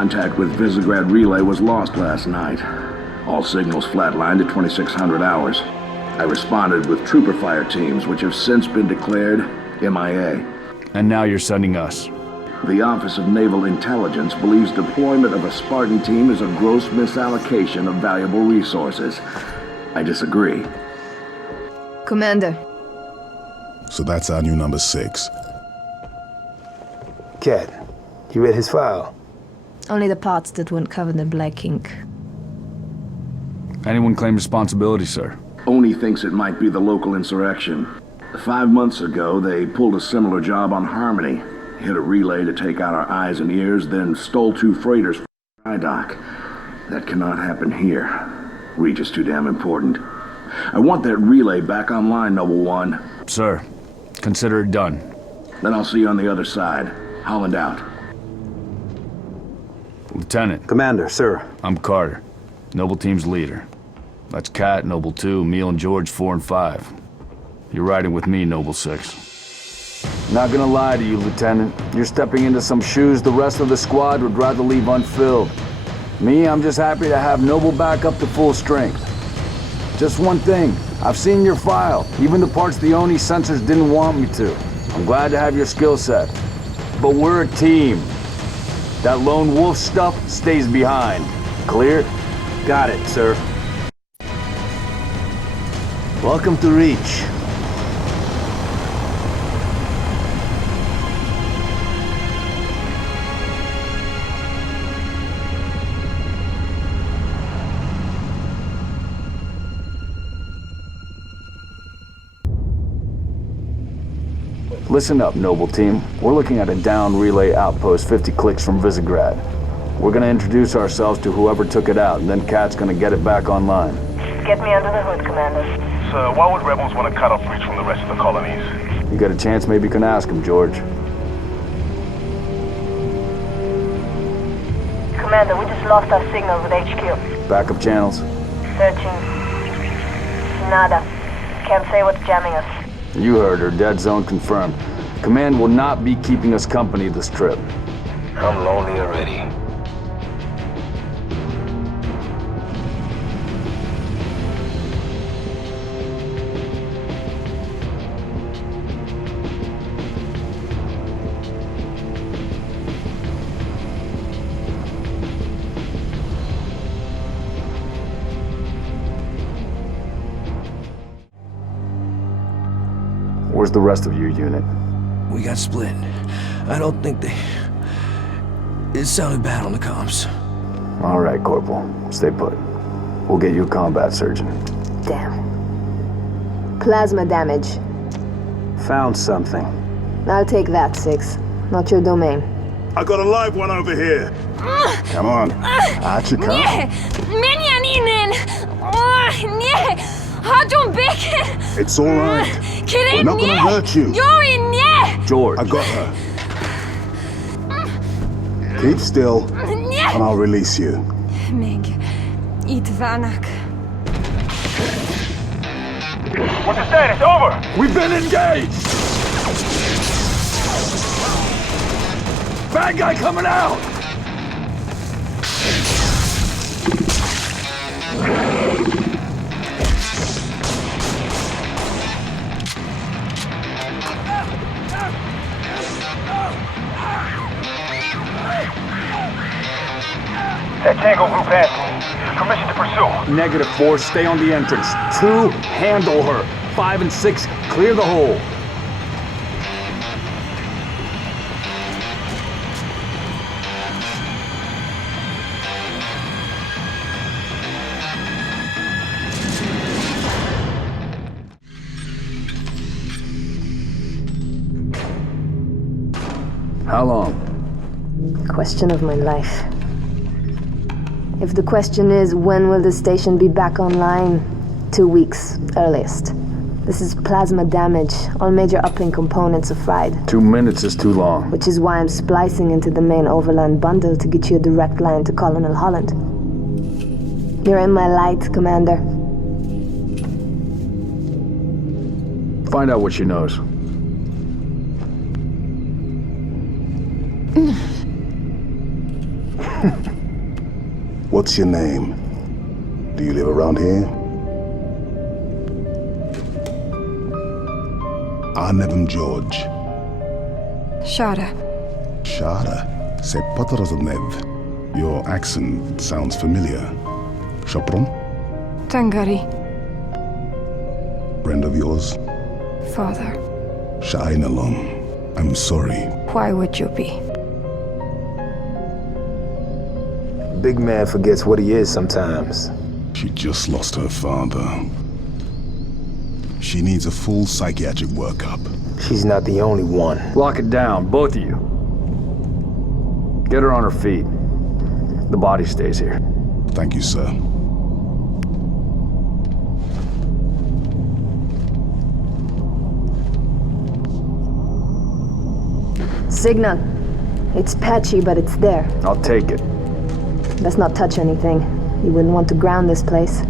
Contact with Visegrad Relay was lost last night. All signals flatlined at 2600 hours. I responded with trooper fire teams, which have since been declared MIA. And now you're sending us. The Office of Naval Intelligence believes deployment of a Spartan team is a gross misallocation of valuable resources. I disagree. Commander. So that's our new number 6. Cat, you read his file? Only the parts that weren't covered in black ink. Anyone claim responsibility, sir? Oni thinks it might be the local insurrection. 5 months ago, they pulled a similar job on Harmony. Hit a relay to take out our eyes and ears, then stole 2 freighters from the dry dock. That cannot happen here. Reach is too damn important. I want that relay back online, Noble One. Sir, consider it done. Then I'll see you on the other side. Holland out. Lieutenant. Commander, sir. I'm Carter, Noble Team's leader. That's Kat, Noble 2, Emil and George 4 and 5. You're riding with me, Noble 6. Not gonna lie to you, Lieutenant. You're stepping into some shoes the rest of the squad would rather leave unfilled. Me, I'm just happy to have Noble back up to full strength. Just one thing, I've seen your file, even the parts the Oni censors didn't want me to. I'm glad to have your skill set. But we're a team. That lone wolf stuff stays behind. Clear? Got it, sir. Welcome to Reach. Listen up, Noble Team. We're looking at a down relay outpost 50 clicks from Visegrad. We're gonna introduce ourselves to whoever took it out, and then Kat's gonna get it back online. Get me under the hood, Commander. Sir, why would rebels want to cut off Reach from the rest of the colonies? You get a chance, maybe you can ask him, George. Commander, we just lost our signal with HQ. Backup channels? Searching. Nada. Can't say what's jamming us. You heard her. Dead zone confirmed. Command will not be keeping us company this trip. I'm lonely already. Where's the rest of your unit? We got split. I don't think they... It sounded bad on the comms. All right, Corporal. Stay put. We'll get you a combat surgeon. Damn. Plasma damage. Found something. I'll take that, 6. Not your domain. I got a live one over here. Come on. Out you come. It's all right. We're not gonna hurt you. George. I got her. Keep still, and I'll release you. What's the status? Over! We've been engaged! Bad guy coming out! That Tango group has me. Permission to pursue. Negative 4, stay on the entrance. 2, handle her. 5 and 6, clear the hole. How long? Question of my life. If the question is, when will the station be back online? 2 weeks, earliest. This is plasma damage. All major uplink components are fried. 2 minutes is too long. Which is why I'm splicing into the main overland bundle to get you a direct line to Colonel Holland. You're in my light, Commander. Find out what she knows. What's your name? Do you live around here? I'm George. Shada. Shada. C'est pas Nev. Your accent sounds familiar. Chopron? Tangari. Friend of yours? Father. Shainalom. I'm sorry. Why would you be? Big man forgets what he is sometimes. She just lost her father. She needs a full psychiatric workup. She's not the only one. Lock it down, both of you. Get her on her feet. The body stays here. Thank you, sir. Signal. It's patchy, but it's there. I'll take it. Let's not touch anything. You wouldn't want to ground this place.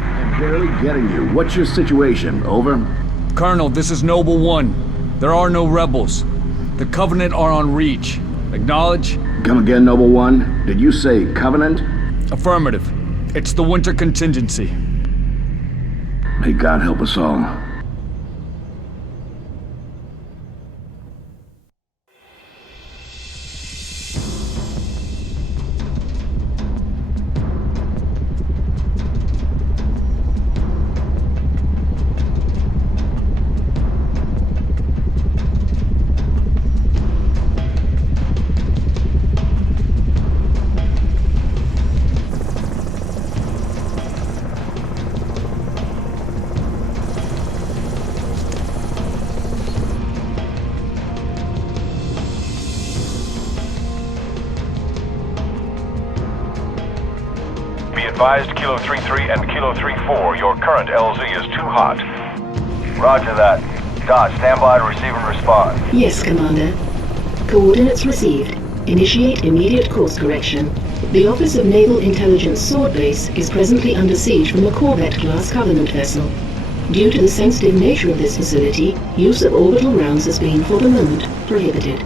I'm barely getting you. What's your situation? Over? Colonel, this is Noble 1. There are no rebels. The Covenant are on Reach. Acknowledge? Come again, Noble One. Did you say Covenant? Affirmative. It's the winter contingency. May God help us all. Advised Kilo 3-3 and Kilo 3-4, your current LZ is too hot. Roger that. Dot, stand by to receive and respond. Yes, Commander. Coordinates received. Initiate immediate course correction. The Office of Naval Intelligence Sword Base is presently under siege from a Corvette-class Covenant vessel. Due to the sensitive nature of this facility, use of orbital rounds has been, for the moment, prohibited.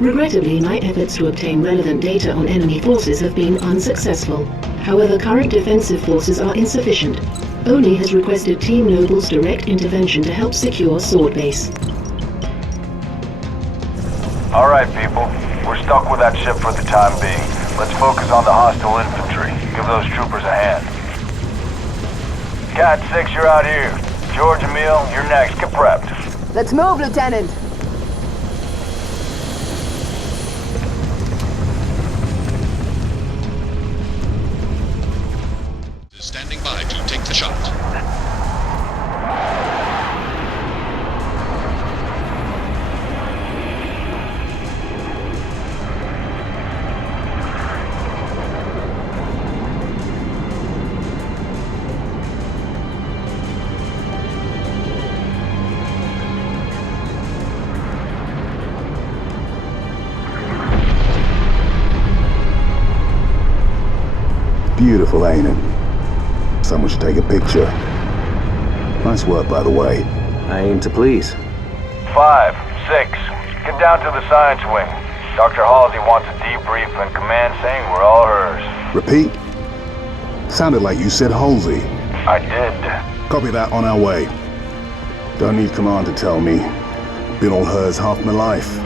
Regrettably, my efforts to obtain relevant data on enemy forces have been unsuccessful. However, current defensive forces are insufficient. ONI has requested Team Noble's direct intervention to help secure Sword Base. All right, people. We're stuck with that ship for the time being. Let's focus on the hostile infantry. Give those troopers a hand. Cat 6, you're out here. George, Emil, you're next. Get prepped. Let's move, Lieutenant! Standing by to take the shot. Beautiful, ain't it? Someone should take a picture. Nice work, by the way. I aim to please. 5, 6, get down to the science wing. Dr. Halsey wants a debrief and command saying we're all hers. Repeat? Sounded like you said Halsey. I did. Copy that, on our way. Don't need command to tell me. Been all hers half my life.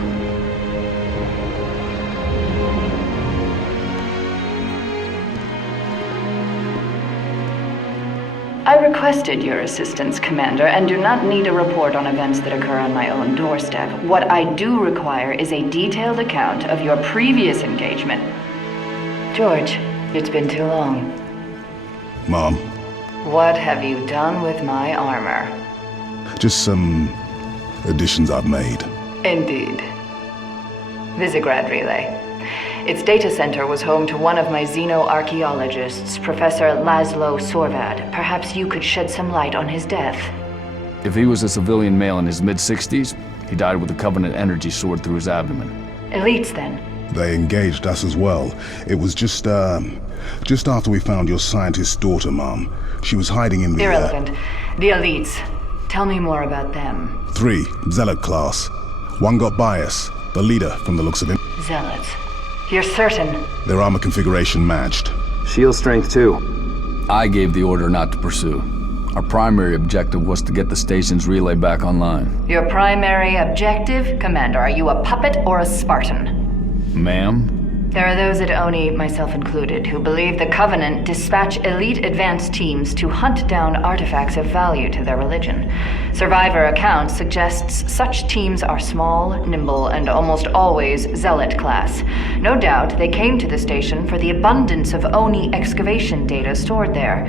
I requested your assistance, Commander, and do not need a report on events that occur on my own doorstep. What I do require is a detailed account of your previous engagement. George, it's been too long. Mom. What have you done with my armor? Just some additions I've made. Indeed. Visegrad Relay. Its data center was home to one of my xenoarchaeologists, Professor Laszlo Sorvad. Perhaps you could shed some light on his death. If he was a civilian male in his mid-60s, he died with a Covenant energy sword through his abdomen. Elites, then? They engaged us as well. It was just after we found your scientist's daughter, Mom. She was hiding in the... Irrelevant. The Elites. Tell me more about them. 3, Zealot class. One got by us. The leader, from the looks of him. Zealots. You're certain? Their armor configuration matched. Shield strength too. I gave the order not to pursue. Our primary objective was to get the station's relay back online. Your primary objective? Commander, are you a puppet or a Spartan? Ma'am? There are those at ONI, myself included, who believe the Covenant dispatch elite advanced teams to hunt down artifacts of value to their religion. Survivor accounts suggests such teams are small, nimble, and almost always Zealot class. No doubt they came to the station for the abundance of ONI excavation data stored there.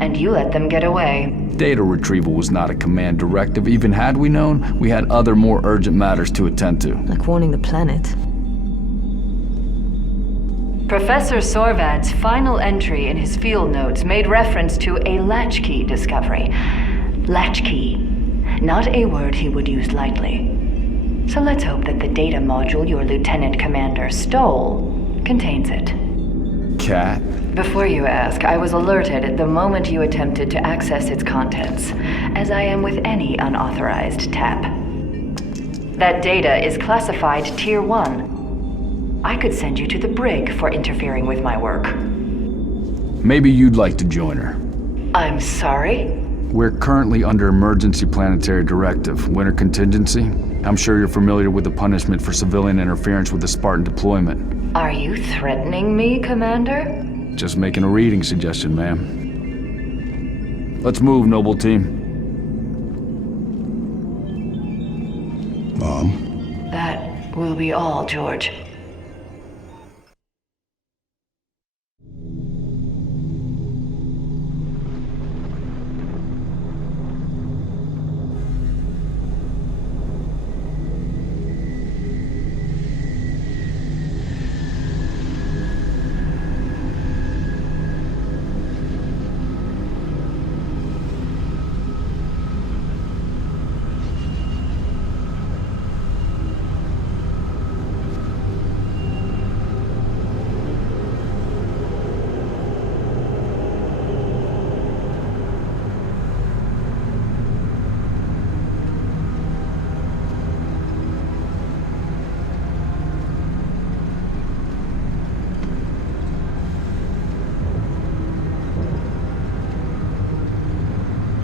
And you let them get away. Data retrieval was not a command directive. Even had we known, we had other more urgent matters to attend to. Like warning the planet. Professor Sorvad's final entry in his field notes made reference to a latchkey discovery. Latchkey. Not a word he would use lightly. So let's hope that the data module your Lieutenant Commander stole contains it. Cat? Before you ask, I was alerted the moment you attempted to access its contents, as I am with any unauthorized tap. That data is classified Tier 1. I could send you to the brig for interfering with my work. Maybe you'd like to join her. I'm sorry? We're currently under emergency planetary directive, winter contingency. I'm sure you're familiar with the punishment for civilian interference with the Spartan deployment. Are you threatening me, Commander? Just making a reading suggestion, ma'am. Let's move, noble team. Mom? That will be all, George.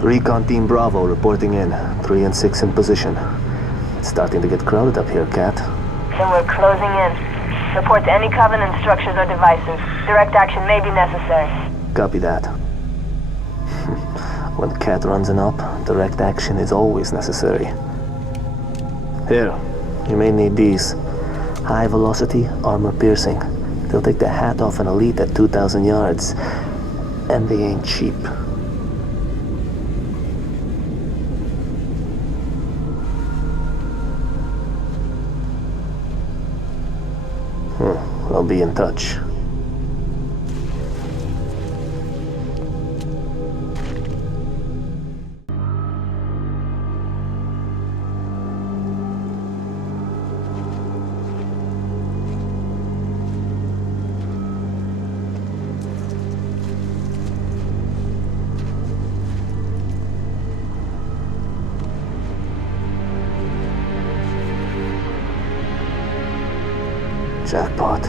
Recon Team Bravo reporting in. 3 and 6 in position. It's starting to get crowded up here, Kat. Then we're closing in. Report to any Covenant structures or devices. Direct action may be necessary. Copy that. When Kat runs an op, direct action is always necessary. Here, you may need these. High velocity, armor piercing. They'll take the hat off an elite at 2,000 yards. And they ain't cheap. I'll be in touch. Jackpot.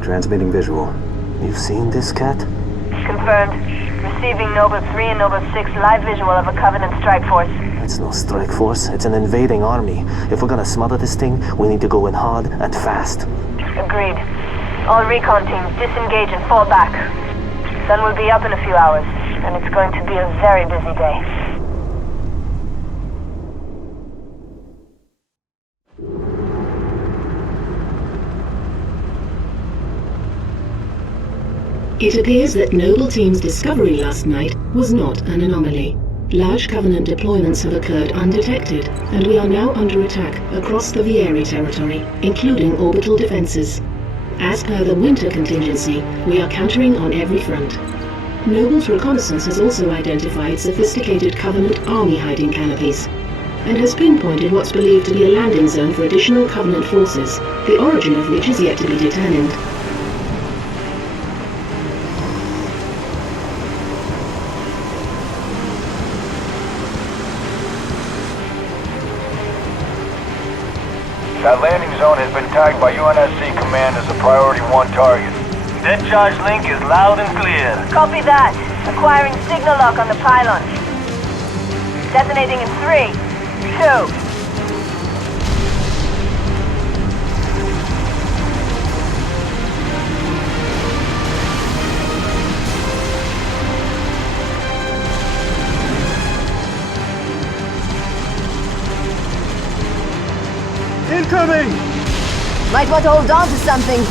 Transmitting visual. You've seen this, Kat? Confirmed. Receiving Nova 3 and Nova 6 live visual of a Covenant strike force. It's no strike force. It's an invading army. If we're gonna smother this thing, we need to go in hard and fast. Agreed. All recon teams disengage and fall back. Sun will be up in a few hours, and it's going to be a very busy day. It appears that Noble Team's discovery last night was not an anomaly. Large Covenant deployments have occurred undetected, and we are now under attack across the Vieri territory, including orbital defenses. As per the winter contingency, we are countering on every front. Noble's reconnaissance has also identified sophisticated Covenant army hiding canopies, and has pinpointed what's believed to be a landing zone for additional Covenant forces, the origin of which is yet to be determined. That landing zone has been tagged by UNSC Command as a priority 1 target. That charge link is loud and clear. Copy that. Acquiring signal lock on the pylon. Detonating in 3, 2... Incoming! Might want to hold on to something.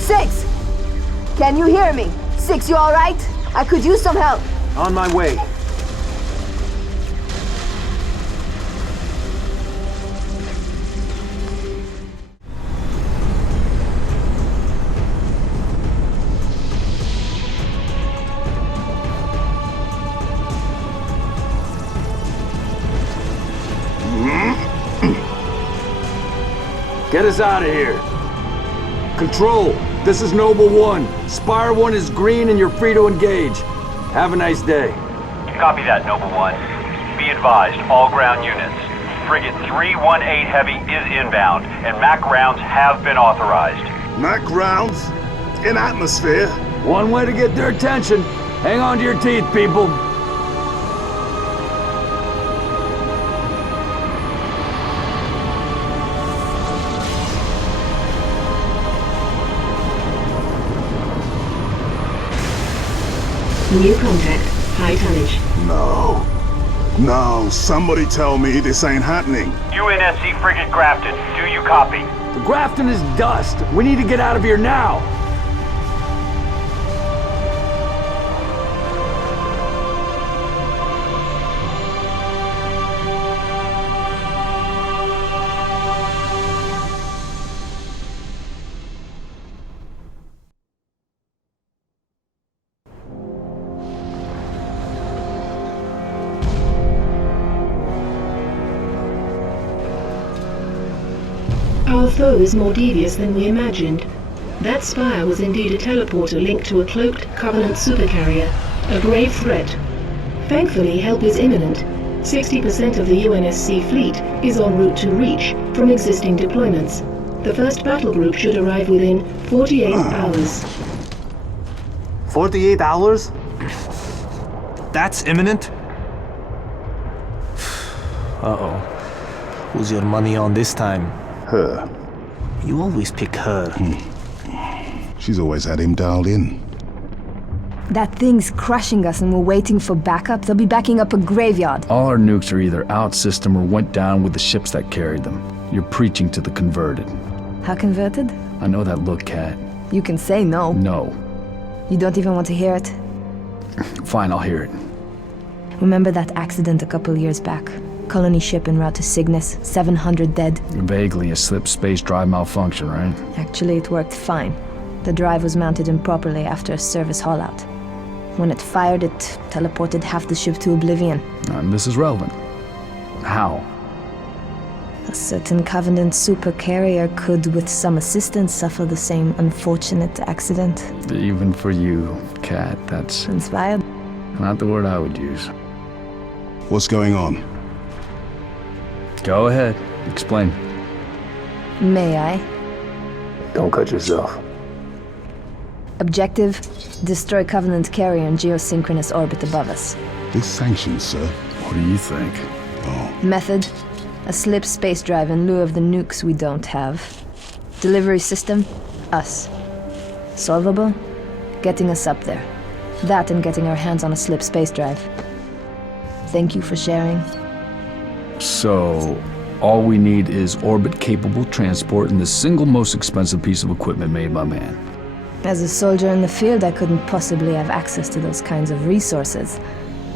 Six! Can you hear me? Six, you alright? I could use some help. On my way. Get us out of here. Control, this is Noble 1. Spire 1 is green and you're free to engage. Have a nice day. Copy that, Noble 1. Be advised, all ground units. Frigate 318 Heavy is inbound, and MAC rounds have been authorized. MAC rounds? In atmosphere? One way to get their attention. Hang on to your teeth, people. New contact. High tonnage. No. No, somebody tell me this ain't happening. UNSC Frigate Grafton, do you copy? The Grafton is dust. We need to get out of here now. Our foe is more devious than we imagined. That spire was indeed a teleporter linked to a cloaked Covenant supercarrier, a grave threat. Thankfully, help is imminent. 60% of the UNSC fleet is en route to Reach from existing deployments. The first battle group should arrive within 48 hours. 48 hours? That's imminent? Uh-oh. Who's your money on this time? Her. You always pick her. She's always had him dialed in. That thing's crushing us and we're waiting for backup. They'll be backing up a graveyard. All our nukes are either out system or went down with the ships that carried them. You're preaching to the converted. How converted? I know that look, Kat. You can say no. No. You don't even want to hear it? Fine, I'll hear it. Remember that accident a couple years back? Colony ship en route to Cygnus, 700 dead. Vaguely a slip space drive malfunction, right? Actually, it worked fine. The drive was mounted improperly after a service haul-out. When it fired, it teleported half the ship to oblivion. And this is relevant. How? A certain Covenant supercarrier could, with some assistance, suffer the same unfortunate accident. Even for you, Kat, that's Inspired? not the word I would use. What's going on? Go ahead. Explain. May I? Don't cut yourself. Objective, destroy Covenant carrier in geosynchronous orbit above us. This sanctions, sir. What do you think? Oh. Method, a slip space drive in lieu of the nukes we don't have. Delivery system, us. Solvable, getting us up there. That and getting our hands on a slip space drive. Thank you for sharing. So, all we need is orbit-capable transport and the single most expensive piece of equipment made by man. As a soldier in the field, I couldn't possibly have access to those kinds of resources.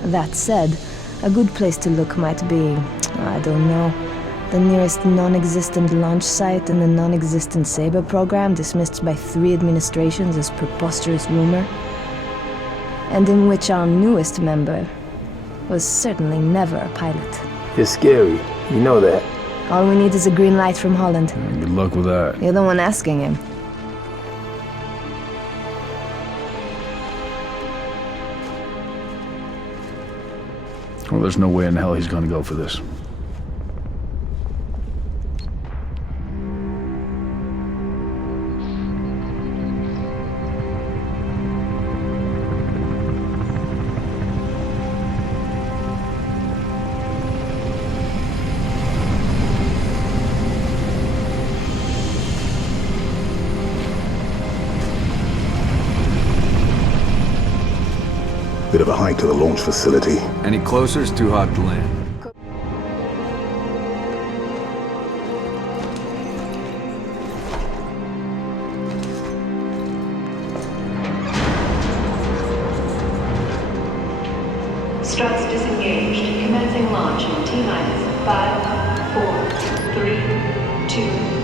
That said, a good place to look might be, I don't know, the nearest non-existent launch site in the non-existent Saber program dismissed by 3 administrations as preposterous rumor, and in which our newest member was certainly never a pilot. You're scary. You know that. All we need is a green light from Holland. Good luck with that. You're the one asking him. Well, there's no way in hell he's gonna go for this. Bit of a hike to the launch facility. Any closer, it's too hot to land. Struts disengaged. Commencing launch in T-minus 5, 4, 3, 2...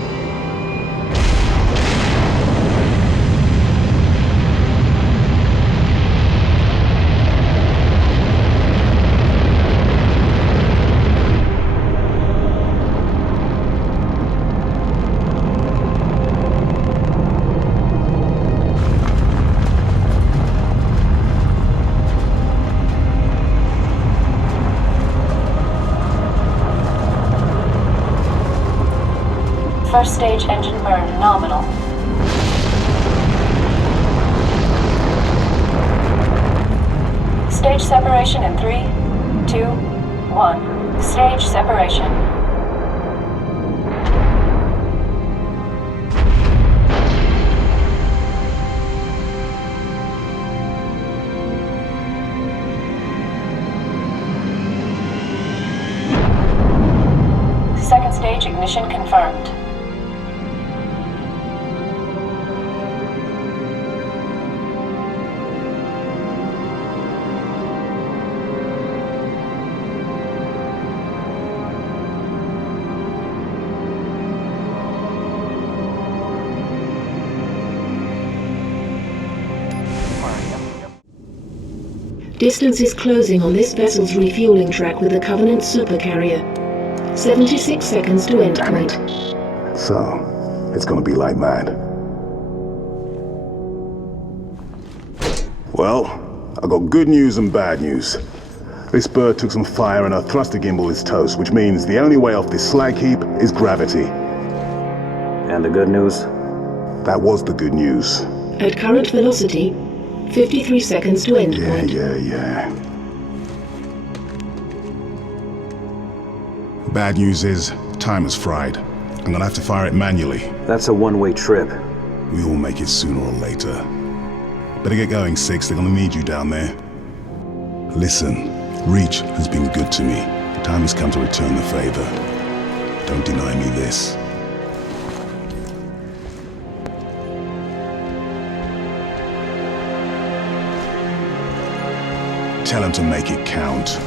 First stage engine burn nominal. Stage separation in 3, 2, 1. Stage separation. Second stage ignition confirmed. Distance is closing on this vessel's refueling track with the Covenant supercarrier. 76 seconds to end point. So, it's gonna be like that. Well, I got good news and bad news. This bird took some fire and our thruster gimbal is toast, which means the only way off this slag heap is gravity. And the good news? That was the good news. At current velocity, 53 seconds to end point. Yeah. Bad news is, time is fried. I'm gonna have to fire it manually. That's a one-way trip. We all make it sooner or later. Better get going, Six. They're gonna need you down there. Listen, Reach has been good to me. The time has come to return the favor. Don't deny me this. Tell him to make it count.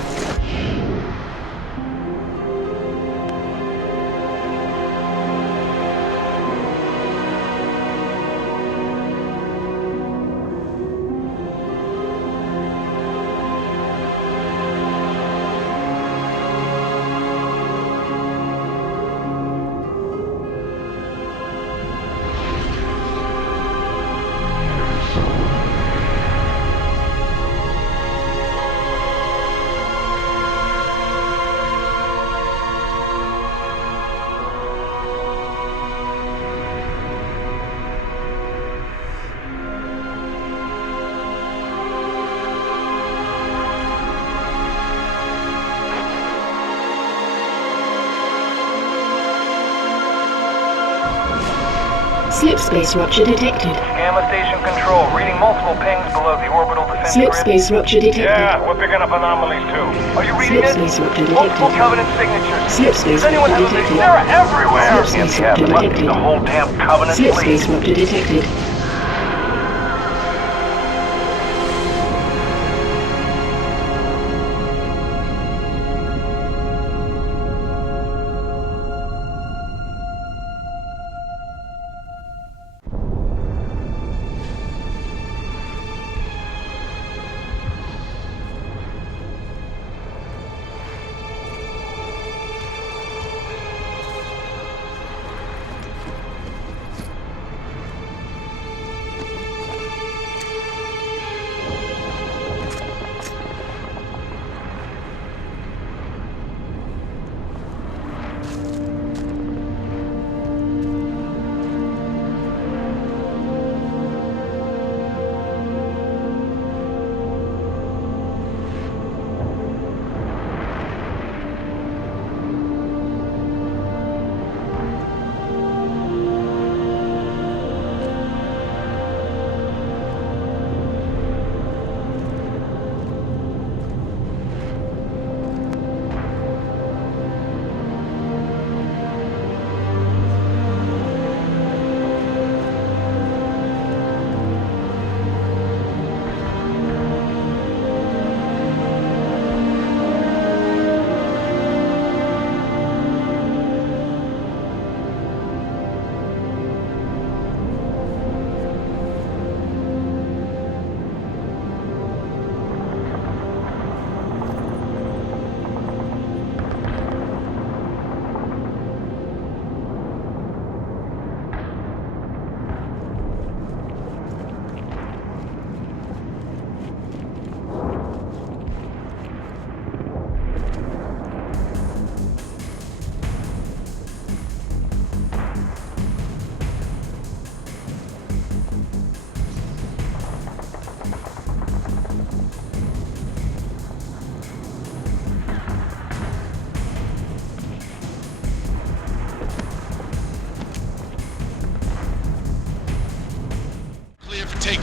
Slip space rupture detected. Gamma station control, reading multiple pings below the orbital defense Slip grid. space rupture detected. Yeah, we're picking up anomalies too. Are you reading Slip it? space rupture Multiple detected. Covenant signatures. Slip space Does anyone rupture have a detected. They're everywhere. Slip space Yeah, rupture must be detected. the whole damn Covenant Slip fleet. space rupture detected.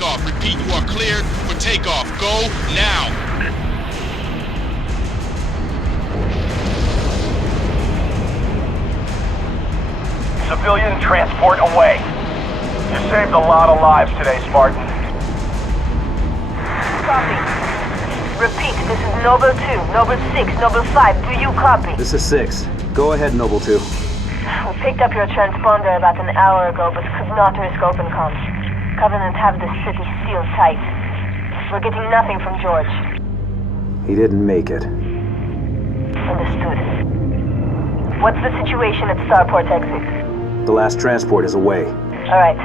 takeoff. Repeat, you are cleared for takeoff. Go now. Civilian transport away. You saved a lot of lives today, Spartan. Copy. Repeat, this is Noble 2, Noble 6, Noble 5. Do you copy? This is 6. Go ahead, Noble 2. We picked up your transponder about an hour ago, but could not risk open comms. Covenant have the city sealed tight. We're getting nothing from George. He didn't make it. Understood. What's the situation at Starport exit? The last transport is away. Alright.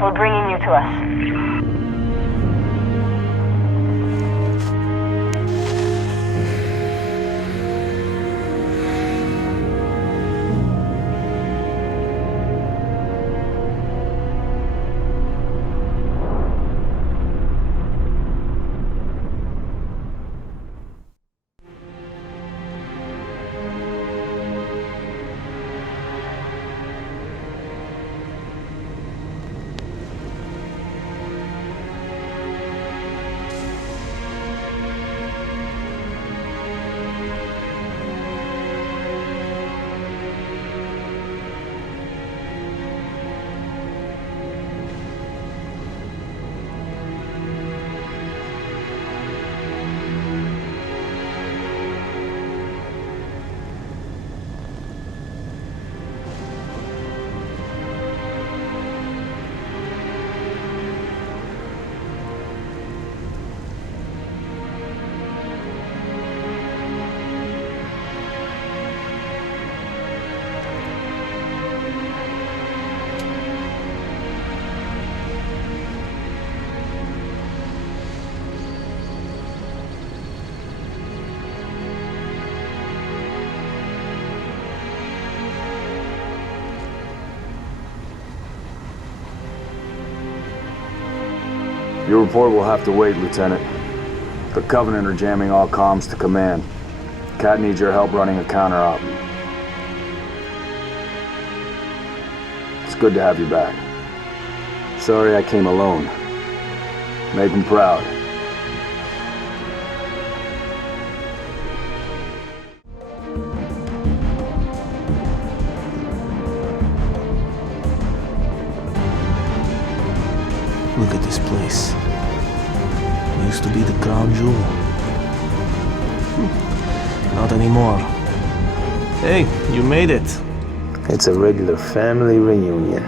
We're bringing you to us. Your report will have to wait, Lieutenant. The Covenant are jamming all comms to command. Cat needs your help running a counter-op. It's good to have you back. Sorry I came alone. Make him proud. Look at this place. Used to be the crown jewel. Not anymore. Hey, you made it. It's a regular family reunion.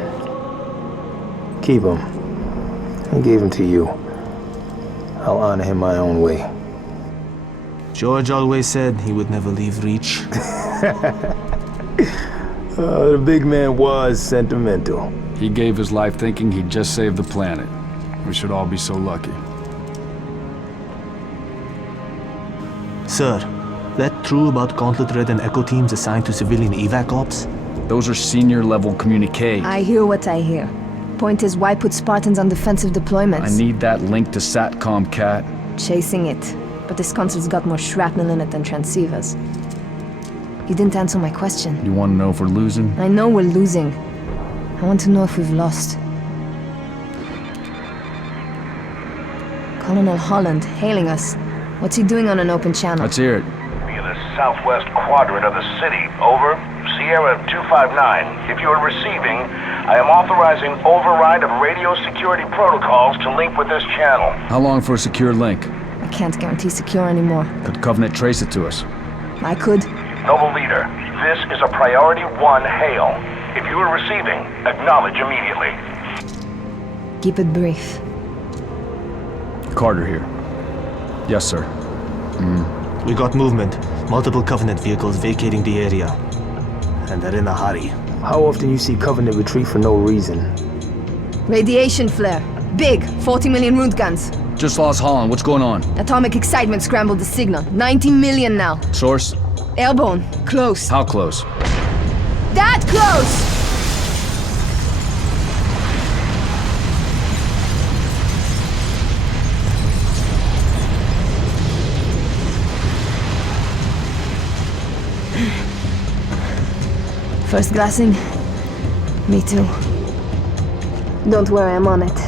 Keep him. I gave him to you. I'll honor him my own way. George always said he would never leave Reach. The big man was sentimental. He gave his life thinking he'd just save the planet. We should all be so lucky. Sir, that true about Gauntlet Red and Echo teams assigned to civilian evac ops? Those are senior level communique. I hear what I hear. Point is, why put Spartans on defensive deployments? I need that link to SATCOM, Cat. Chasing it. But this console's got more shrapnel in it than transceivers. You didn't answer my question. You want to know if we're losing? I know we're losing. I want to know if we've lost. Colonel Holland, hailing us. What's he doing on an open channel? Let's hear it. Via the southwest quadrant of the city. Over. Sierra 259. If you are receiving, I am authorizing override of radio security protocols to link with this channel. How long for a secure link? I can't guarantee secure anymore. Could Covenant trace it to us? I could. Noble Leader, this is a Priority 1 hail. If you are receiving, acknowledge immediately. Keep it brief. Carter here. Yes, sir. We got movement. Multiple Covenant vehicles vacating the area. And they're in a hurry. How often you see Covenant retreat for no reason? Radiation flare. Big. 40 million root guns. Just lost Holland. What's going on? Atomic excitement scrambled the signal. 90 million now. Source? Airborne. Close. How close? That close! First glassing? Me too. Don't worry, I'm on it.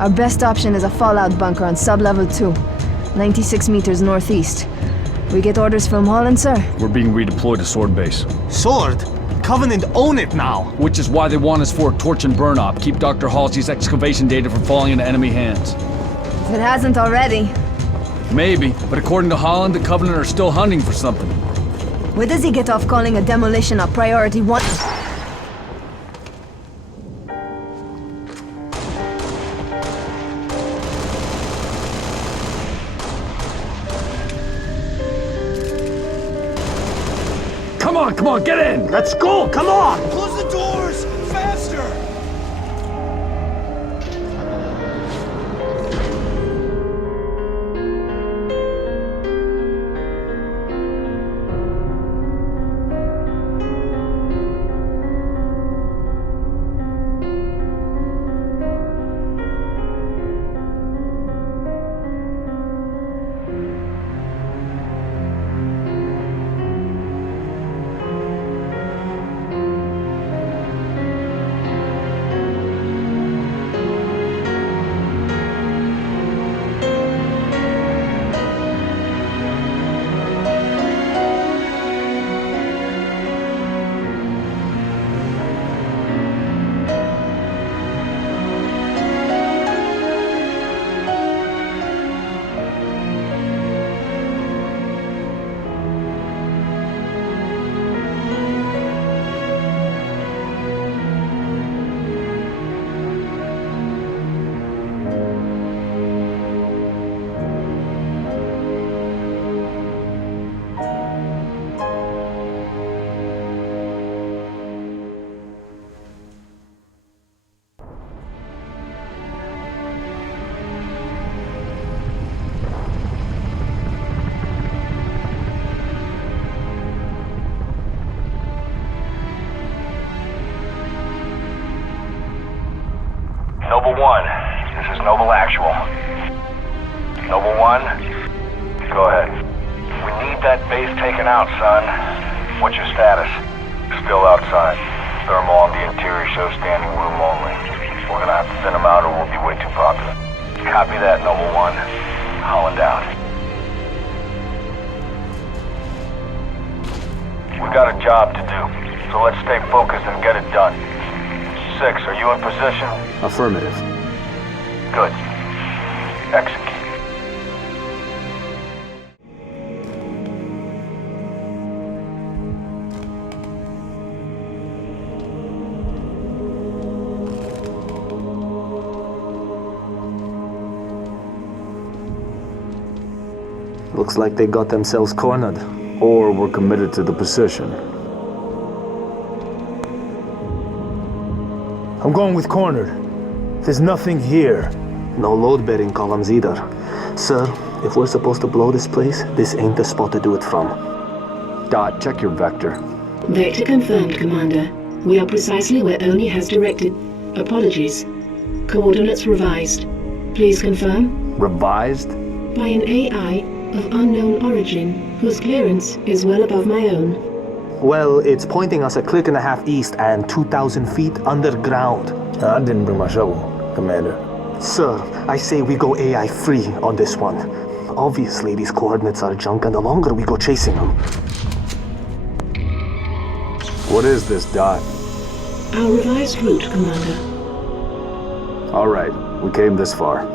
Our best option is a fallout bunker on sub-level 2, 96 meters northeast. We get orders from Holland, sir? We're being redeployed to Sword Base. Sword? Covenant own it now! Which is why they want us for a torch and burn op. Keep Dr. Halsey's excavation data from falling into enemy hands. If it hasn't already. Maybe, but according to Holland, the Covenant are still hunting for something. Where does he get off calling a demolition a priority one? Come on, get in! Let's go, come on! Close the doors! Faster! Noble 1, this is Noble Actual. Noble 1, go ahead. We need that base taken out, son. What's your status? Still outside. Thermal on the interior shows standing room only. We're gonna have to thin them out or we'll be way too popular. Copy that, Noble 1. Holland out. We've got a job to do, so let's stay focused and get it done. 6, are you in position? Affirmative. Good. Execute. Looks like they got themselves cornered. Or we're committed to the position. I'm going with cornered. There's nothing here. No load-bearing columns either. Sir, if we're supposed to blow this place, this ain't the spot to do it from. Dot, check your vector. Vector confirmed, Commander. We are precisely where Oni has directed. Apologies. Coordinates revised. Please confirm? Revised? By an AI of unknown origin, whose clearance is well above my own. Well, it's pointing us a click and a half east and 2,000 feet underground. I didn't bring my shovel, Commander. Sir, I say we go AI free on this one. Obviously, these coordinates are junk, and the longer we go chasing them. What is this, Dot? Our revised route, Commander. All right, we came this far.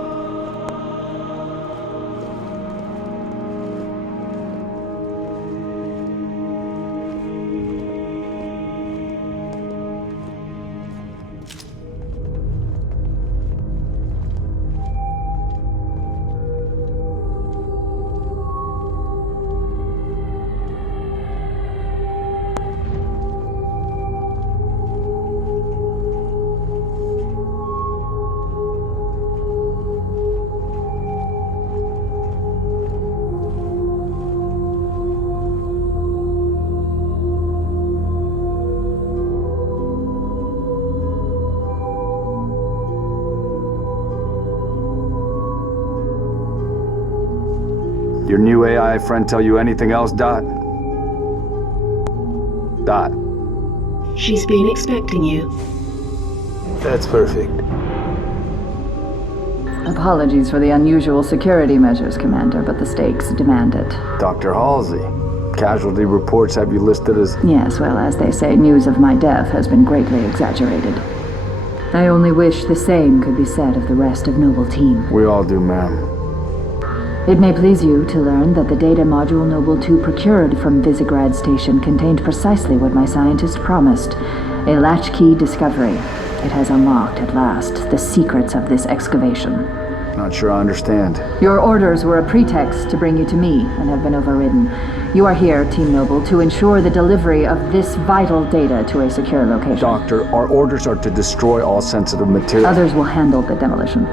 Your new AI friend tell you anything else, Dot? Dot. She's been expecting you. That's perfect. Apologies for the unusual security measures, Commander, but the stakes demand it. Dr. Halsey, casualty reports have you listed as... Yes, well, as they say, news of my death has been greatly exaggerated. I only wish the same could be said of the rest of Noble Team. We all do, ma'am. It may please you to learn that the data module Noble 2 procured from Visegrad Station contained precisely what my scientist promised, a latchkey discovery. It has unlocked, at last, the secrets of this excavation. Not sure I understand. Your orders were a pretext to bring you to me, and have been overridden. You are here, Team Noble, to ensure the delivery of this vital data to a secure location. Doctor, our orders are to destroy all sensitive material. Others will handle the demolition.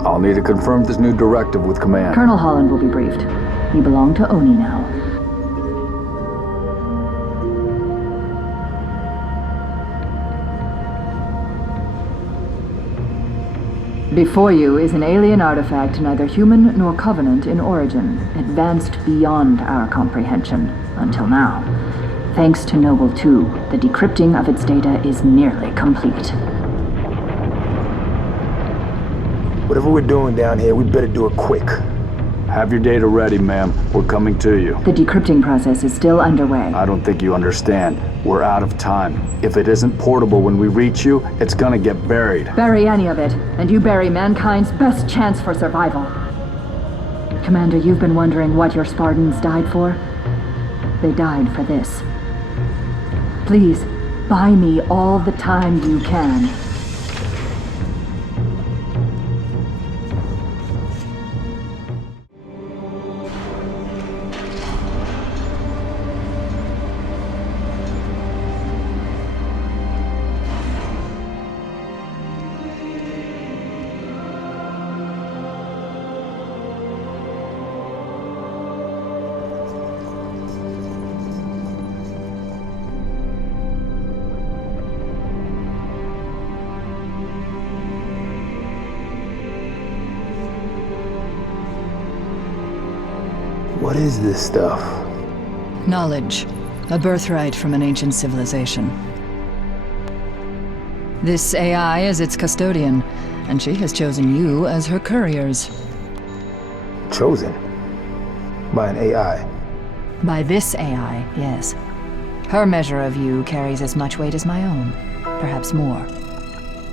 I'll need to confirm this new directive with command. Colonel Holland will be briefed. You belong to Oni now. Before you is an alien artifact neither human nor Covenant in origin, advanced beyond our comprehension, until now. Thanks to Noble 2, the decrypting of its data is nearly complete. Whatever we're doing down here, we better do it quick. Have your data ready, ma'am. We're coming to you. The decrypting process is still underway. I don't think you understand. We're out of time. If it isn't portable when we reach you, it's gonna get buried. Bury any of it, and you bury mankind's best chance for survival. Commander, you've been wondering what your Spartans died for? They died for this. Please, buy me all the time you can. What is this stuff? Knowledge. A birthright from an ancient civilization. This AI is its custodian, and she has chosen you as her couriers. Chosen? By an AI? By this AI, yes. Her measure of you carries as much weight as my own, perhaps more.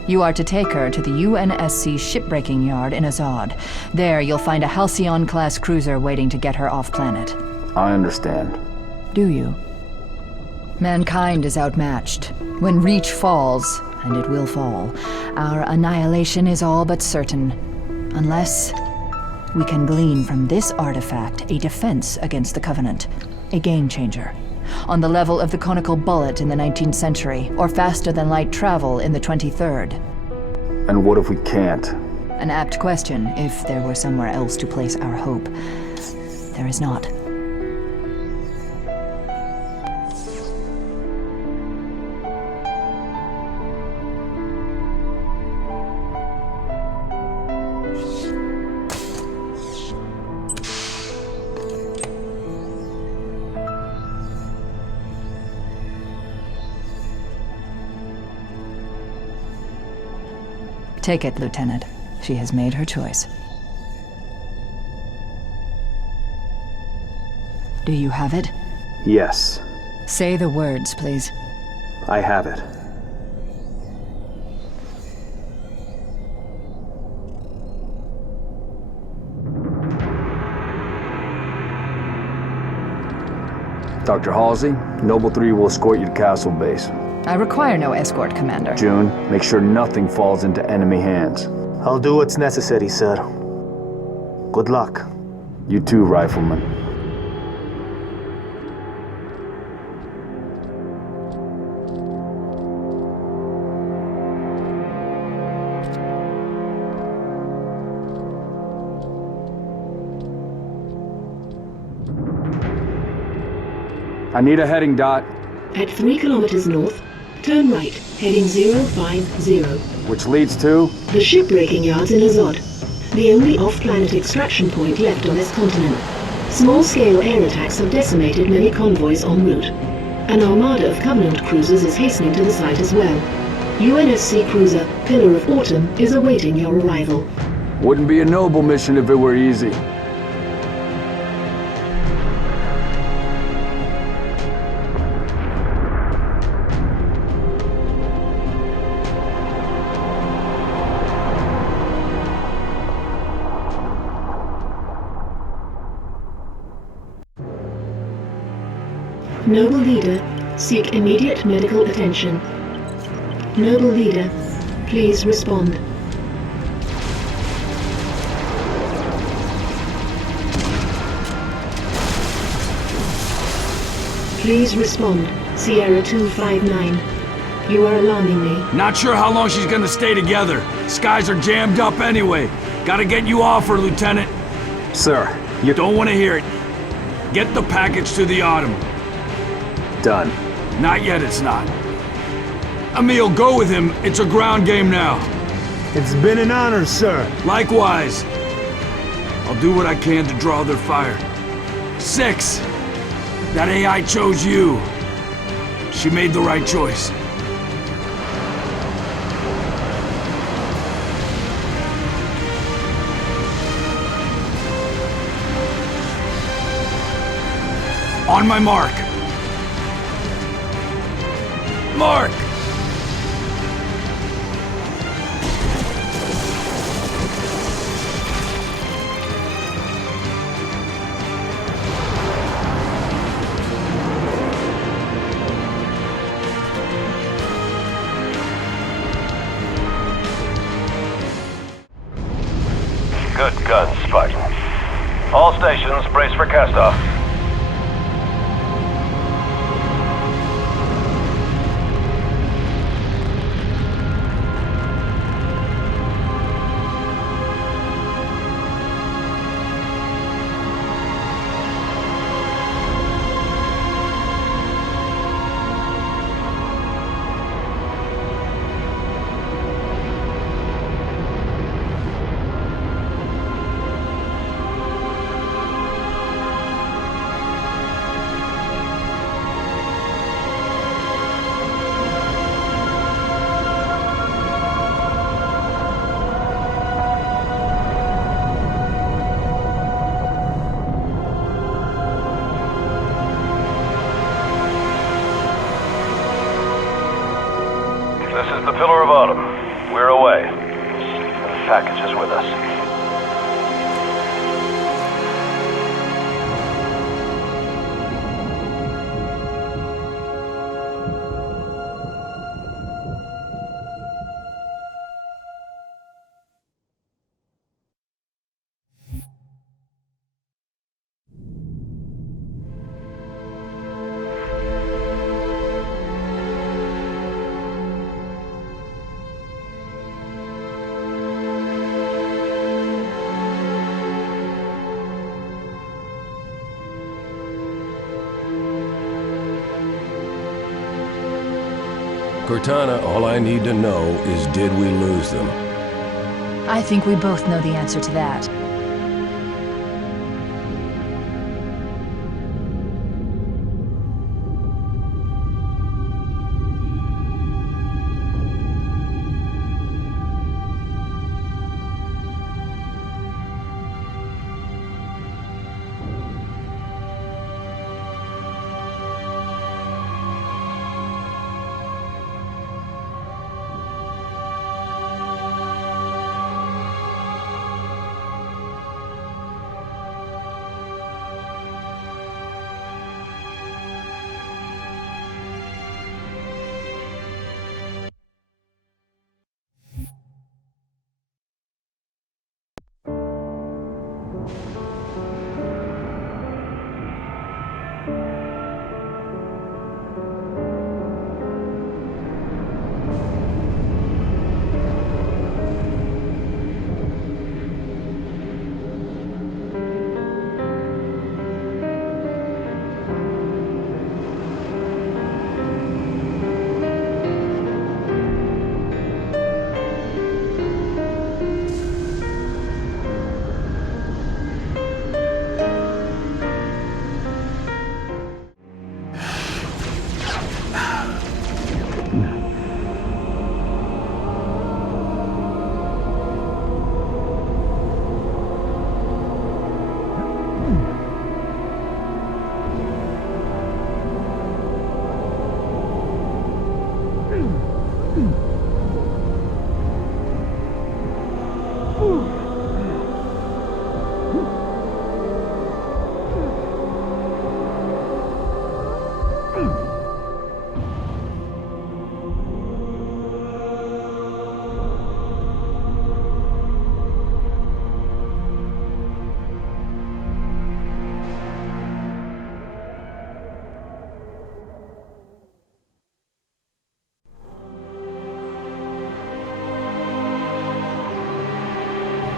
You are to take her to the UNSC shipbreaking yard in Azad. There, you'll find a Halcyon-class cruiser waiting to get her off-planet. I understand. Do you? Mankind is outmatched. When Reach falls, and it will fall, our annihilation is all but certain. Unless we can glean from this artifact a defense against the Covenant. A game-changer. On the level of the conical bullet in the 19th century, or faster-than-light travel in the 23rd. And what if we can't? An apt question, if there were somewhere else to place our hope. There is not. Take it, Lieutenant. She has made her choice. Do you have it? Yes. Say the words, please. I have it. Dr. Halsey, Noble 3 will escort you to Castle Base. I require no escort, Commander. June, make sure nothing falls into enemy hands. I'll do what's necessary, sir. Good luck. You too, Rifleman. I need a heading dot. At 3 kilometers north, turn right, heading 050. Which leads to? The shipbreaking yards in Azad, the only off-planet extraction point left on this continent. Small-scale air attacks have decimated many convoys en route. An armada of Covenant cruisers is hastening to the site as well. UNSC cruiser Pillar of Autumn is awaiting your arrival. Wouldn't be a noble mission if it were easy. Noble Leader, seek immediate medical attention. Noble Leader, please respond. Please respond, Sierra 259. You are alarming me. Not sure how long she's gonna stay together. Skies are jammed up anyway. Gotta get you off her, Lieutenant. Sir, you don't want to hear it. Get the package to the Autumn. Done. Not yet, it's not. Emil, go with him. It's a ground game now. It's been an honor, sir. Likewise. I'll do what I can to draw their fire. 6. That AI chose you. She made the right choice. On my mark. Mark! Good guns, Spartan. All stations, brace for cast-off. This is the Pillar of Autumn. We're away. The package is with us. Cortana, all I need to know is, did we lose them? I think we both know the answer to that.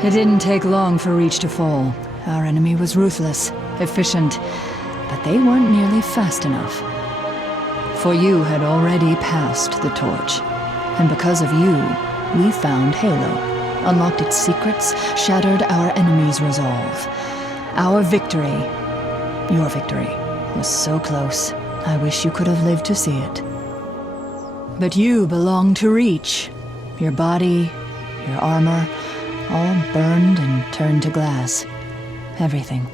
It didn't take long for Reach to fall. Our enemy was ruthless, efficient, but they weren't nearly fast enough. For you had already passed the torch, and because of you, we found Halo, unlocked its secrets, shattered our enemy's resolve. Our victory, your victory, was so close. I wish you could have lived to see it. But you belong to Reach. Your body, your armor, all burned and turned to glass. Everything.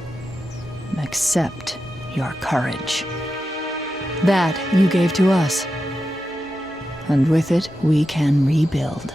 Except your courage. That you gave to us. And with it, we can rebuild.